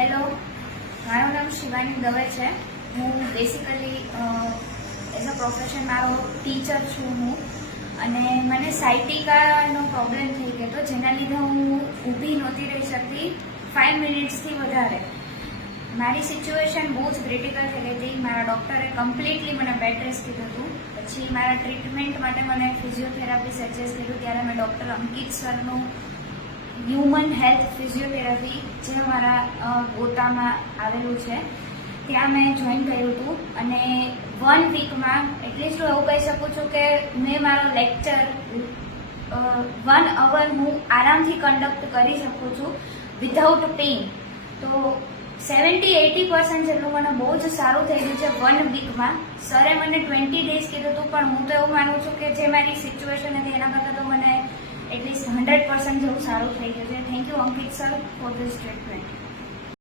Hello, મારું નામ શિવાની દવે છે. હું બેસિકલી એઝ અ પ્રોફેશન મારો ટીચર છું હું, અને મને સાયટિકાનો પ્રોબ્લેમ થઈ ગયો હતો, જેના લીધે હું ઊભી નહોતી રહી શકતી 5 મિનિટ્સથી વધારે. મારી સિચ્યુએશન બહુ જ ક્રિટિકલ થઈ ગઈ હતી. મારા ડૉક્ટરે કમ્પ્લીટલી મને બેડ રેસ્ટ કીધું હતું. પછી મારા ટ્રીટમેન્ટ માટે મને ફિઝિયોથેરાપી સજેસ્ટ કર્યું, ત્યારે મેં ડૉક્ટર અંકિત સરનું હ્યુમન હેલ્થ ફિઝિયોથેરાપી, જે મારા ગોતામાં આવેલું છે, ત્યાં મેં જોઈન કર્યું હતું. અને 1 વીકમાં એટલીસ્ટ હું એવું કહી શકું છું કે મેં મારો લેક્ચર 1 અવર હું આરામથી કન્ડક્ટ કરી શકું છું વિધાઉટ પેઇન. તો 70-80% જેટલું મને બહુ જ સારું થઈ ગયું છે 1 વીકમાં. સરે મને 20 ડેઝ કીધું હતું, પણ હું તો એવું માનું છું કે જે મારી સિચ્યુએશન હતી એના કરતાં તો મને એટલીસ્ટ 100% જેવું સારું થઈ ગયું છે. Thank you Ankit sir for this treatment.